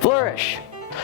Flourish.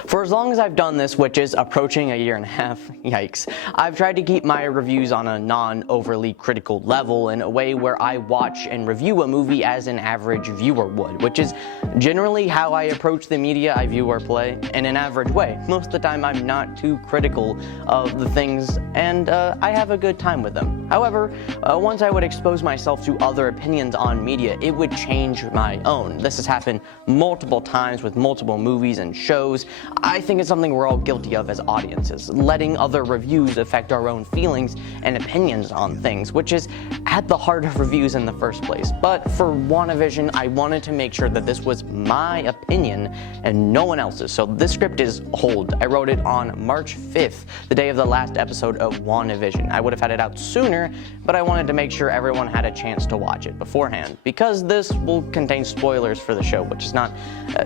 For as long as I've done this, which is approaching a year and a half, yikes, I've tried to keep my reviews on a non-overly critical level in a way where I watch and review a movie as an average viewer would, which is generally how I approach the media I view or play in an average way. Most of the time I'm not too critical of the things and I have a good time with them. However, once I would expose myself to other opinions on media, it would change my own. This has happened multiple times with multiple movies and shows. I think it's something we're all guilty of as audiences, letting other reviews affect our own feelings and opinions on things, which is at the heart of reviews in the first place. But for WandaVision, I wanted to make sure that this was my opinion and no one else's, so this script is old. I wrote it on March 5th, the day of the last episode of WandaVision. I would have had it out sooner, but I wanted to make sure everyone had a chance to watch it beforehand, because this will contain spoilers for the show, which is not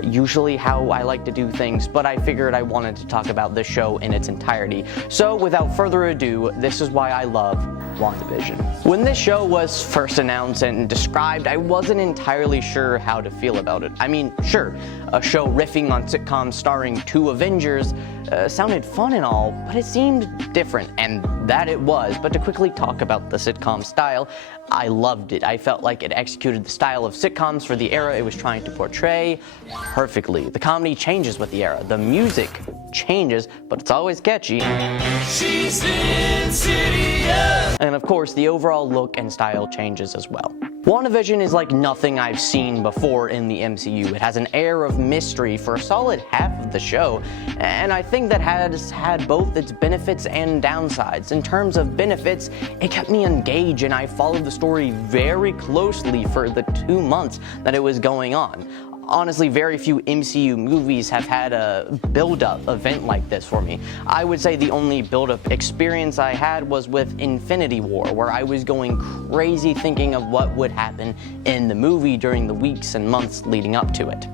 usually how I like to do things, but I figured I wanted to talk about this show in its entirety. So without further ado, this is why I love WandaVision. When this show was first announced and described, I wasn't entirely sure how to feel about it. I mean, sure, a show riffing on sitcoms starring two Avengers sounded fun and all, but it seemed different, and that it was. But to quickly talk about the sitcom style, I loved it. I felt like it executed the style of sitcoms for the era it was trying to portray perfectly. The comedy changes with the era. The music changes, but it's always catchy. She's insidious. And of course, the overall look and style changes as well. WandaVision is like nothing I've seen before in the MCU. It has an air of mystery for a solid half of the show, and I think that has had both its benefits and downsides. In terms of benefits, it kept me engaged and I followed the story very closely for the 2 months that it was going on. Honestly, very few MCU movies have had a build-up event like this for me. I would say the only build-up experience I had was with Infinity War, where I was going crazy thinking of what would happen in the movie during the weeks and months leading up to it.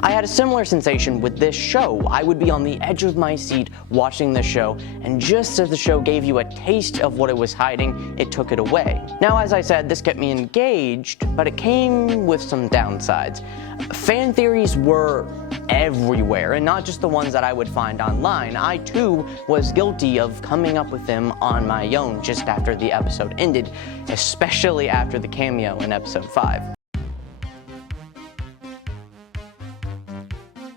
I had a similar sensation with this show. I would be on the edge of my seat watching the show, and just as the show gave you a taste of what it was hiding, it took it away. Now, as I said, this kept me engaged, but it came with some downsides. Fan theories were everywhere, and not just the ones that I would find online. I too was guilty of coming up with them on my own just after the episode ended, especially after the cameo in episode 5.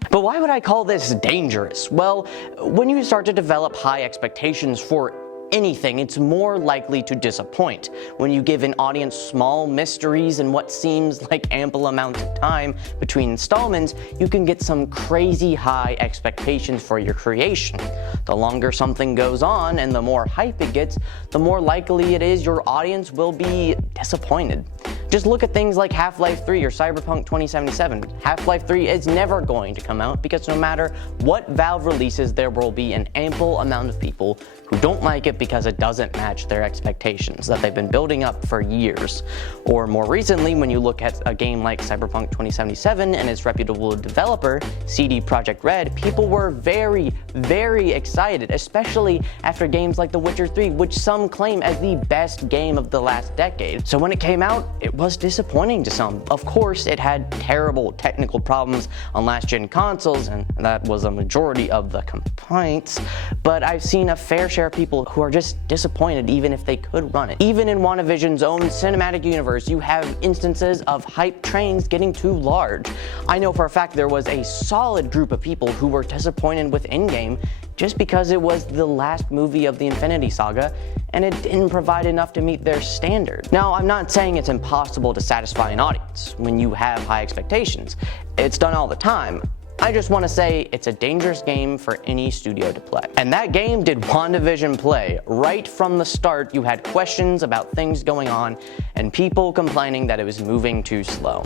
But why would I call this dangerous? Well, when you start to develop high expectations for anything, it's more likely to disappoint. When you give an audience small mysteries and what seems like ample amount of time between installments, you can get some crazy high expectations for your creation. The longer something goes on and the more hype it gets, the more likely it is your audience will be disappointed. Just look at things like Half-Life 3 or Cyberpunk 2077. Half-Life 3 is never going to come out because no matter what Valve releases, there will be an ample amount of people who don't like it because it doesn't match their expectations that they've been building up for years. Or more recently, when you look at a game like Cyberpunk 2077 and its reputable developer, CD Projekt Red, people were very, very excited, especially after games like The Witcher 3, which some claim as the best game of the last decade. So when it came out, it was disappointing to some. Of course, it had terrible technical problems on last-gen consoles, and that was a majority of the complaints, but I've seen a fair share of people who are just disappointed even if they could run it. Even in WandaVision's own cinematic universe, you have instances of hype trains getting too large. I know for a fact there was a solid group of people who were disappointed with Endgame just because it was the last movie of the Infinity Saga and it didn't provide enough to meet their standard. Now, I'm not saying it's impossible to satisfy an audience when you have high expectations. It's done all the time. I just want to say it's a dangerous game for any studio to play. And that game did WandaVision play. Right from the start, you had questions about things going on and people complaining that it was moving too slow.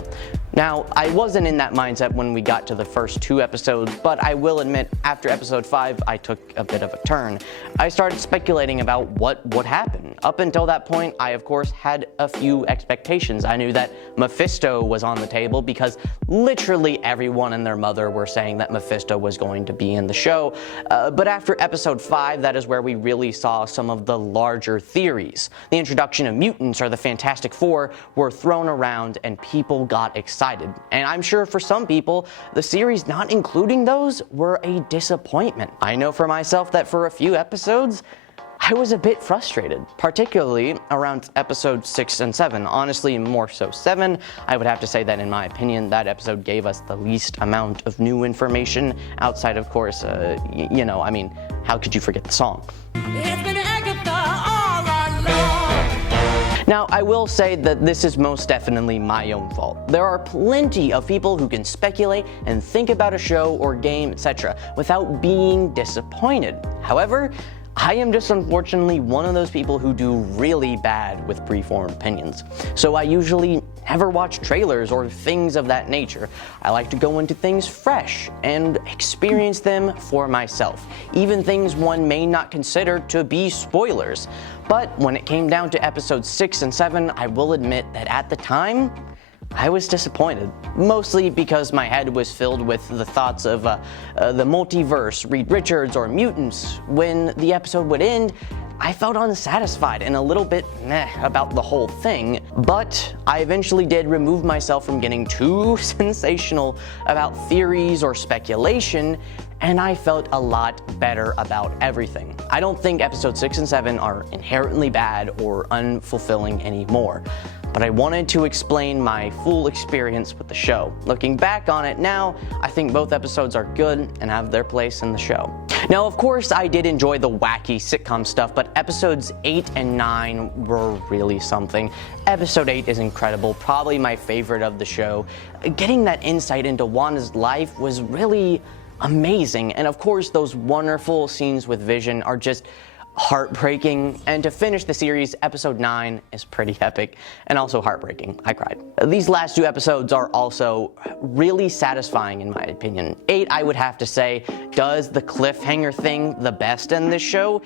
Now, I wasn't in that mindset when we got to the first 2 episodes, but I will admit, after episode 5, I took a bit of a turn. I started speculating about what would happen. Up until that point, I of course had a few expectations. I knew that Mephisto was on the table because literally everyone and their mother were saying that Mephisto was going to be in the show. But after episode 5, that is where we really saw some of the larger theories. The introduction of mutants or the Fantastic Four were thrown around and people got excited provided. And I'm sure for some people, the series not including those were a disappointment. I know for myself that for a few episodes, I was a bit frustrated, particularly around episodes 6 and 7. Honestly, more so 7. I would have to say that in my opinion, that episode gave us the least amount of new information outside, of course, how could you forget the song? It's been Agatha all along. Now, I will say that this is most definitely my own fault. There are plenty of people who can speculate and think about a show or game, etc., without being disappointed. However, I am just unfortunately one of those people who do really bad with preformed opinions. So I usually never watch trailers or things of that nature. I like to go into things fresh and experience them for myself, even things one may not consider to be spoilers. But when it came down to episodes 6 and 7, I will admit that at the time, I was disappointed, mostly because my head was filled with the thoughts of the multiverse, Reed Richards, or mutants. When the episode would end, I felt unsatisfied and a little bit meh about the whole thing, but I eventually did remove myself from getting too sensational about theories or speculation, and I felt a lot better about everything. I don't think episodes 6 and 7 are inherently bad or unfulfilling anymore, but I wanted to explain my full experience with the show. Looking back on it now, I think both episodes are good and have their place in the show. Now, of course, I did enjoy the wacky sitcom stuff, but episodes 8 and 9 were really something. Episode 8 is incredible, probably my favorite of the show. Getting that insight into Wanda's life was really amazing, and of course, those wonderful scenes with Vision are just heartbreaking, and to finish the series, episode 9 is pretty epic and also heartbreaking. I cried. These last 2 episodes are also really satisfying in my opinion. 8, I would have to say, does the cliffhanger thing the best in this show.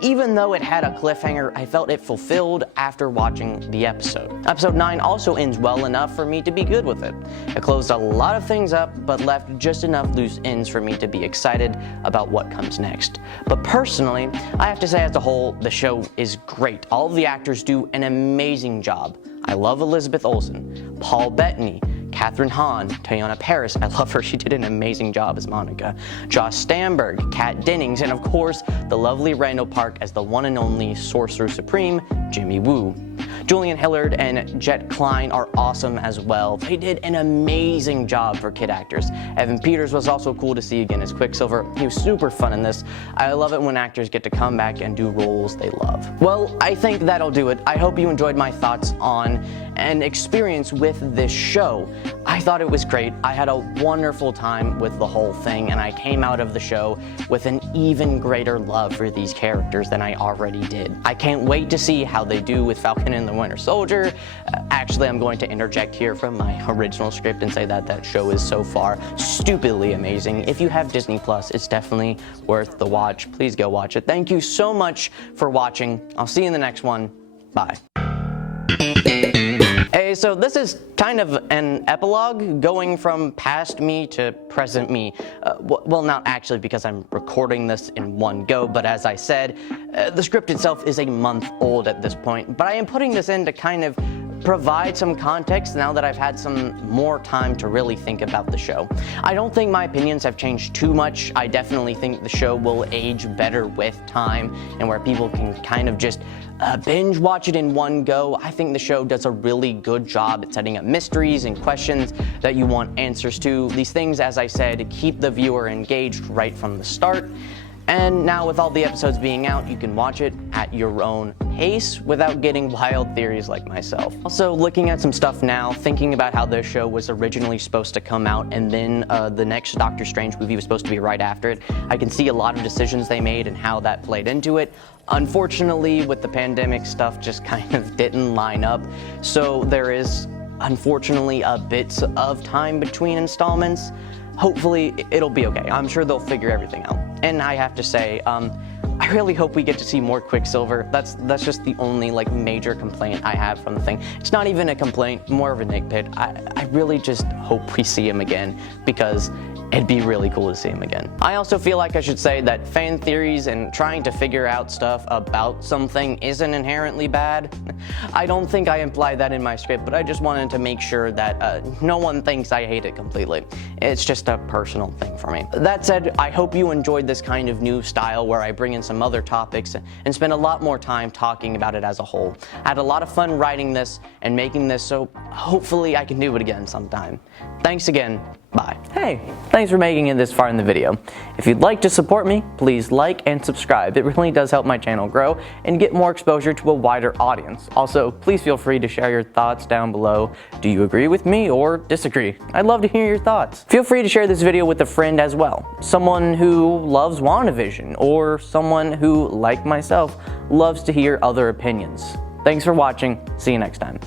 Even though it had a cliffhanger, I felt it fulfilled after watching the episode. Episode 9 also ends well enough for me to be good with it. It closed a lot of things up, but left just enough loose ends for me to be excited about what comes next. But personally, I have to say as a whole, the show is great. All of the actors do an amazing job. I love Elizabeth Olsen, Paul Bettany, Kathryn Hahn, Teyonah Parris, I love her, she did an amazing job as Monica, Josh Stamberg, Kat Dennings, and of course, the lovely Randall Park as the one and only Sorcerer Supreme, Jimmy Woo. Julian Hillard and Jet Klein are awesome as well. They did an amazing job for kid actors. Evan Peters was also cool to see again as Quicksilver. He was super fun in this. I love it when actors get to come back and do roles they love. Well, I think that'll do it. I hope you enjoyed my thoughts on and experience with this show. I thought it was great. I had a wonderful time with the whole thing, and I came out of the show with an even greater love for these characters than I already did. I can't wait to see how they do with Falcon and the Winter Soldier. Actually, I'm going to interject here from my original script and say that that show is so far stupidly amazing. If you have Disney Plus, it's definitely worth the watch. Please go watch it. Thank you so much for watching. I'll see you in the next one. Bye. Hey, so this is kind of an epilogue going from past me to present me. Well, not actually because I'm recording this in one go, but as I said, the script itself is a month old at this point, but I am putting this in to kind of provide some context now that I've had some more time to really think about the show. I don't think my opinions have changed too much. I definitely think the show will age better with time and where people can kind of just binge watch it in one go. I think the show does a really good job at setting up mysteries and questions that you want answers to. These things, as I said, keep the viewer engaged right from the start. And now with all the episodes being out, you can watch it at your own pace without getting wild theories like myself. Also, looking at some stuff now, thinking about how this show was originally supposed to come out and then the next Doctor Strange movie was supposed to be right after it, I can see a lot of decisions they made and how that played into it. Unfortunately, with the pandemic, stuff just kind of didn't line up, so there is unfortunately a bit of time between installments. Hopefully it'll be okay. I'm sure they'll figure everything out. And I have to say, I really hope we get to see more Quicksilver. That's just the only major complaint I have from the thing. It's not even a complaint, more of a nitpick. I really just hope we see him again because it'd be really cool to see him again. I also feel like I should say that fan theories and trying to figure out stuff about something isn't inherently bad. I don't think I implied that in my script, but I just wanted to make sure that no one thinks I hate it completely. It's just a personal thing for me. That said, I hope you enjoyed this kind of new style where I bring in some other topics and spend a lot more time talking about it as a whole. I had a lot of fun writing this and making this, so hopefully I can do it again sometime. Thanks again. Bye. Hey, thanks for making it this far in the video. If you'd like to support me, please like and subscribe. It really does help my channel grow and get more exposure to a wider audience. Also, please feel free to share your thoughts down below. Do you agree with me or disagree? I'd love to hear your thoughts. Feel free to share this video with a friend as well. Someone who loves WandaVision or someone who, like myself, loves to hear other opinions. Thanks for watching. See you next time.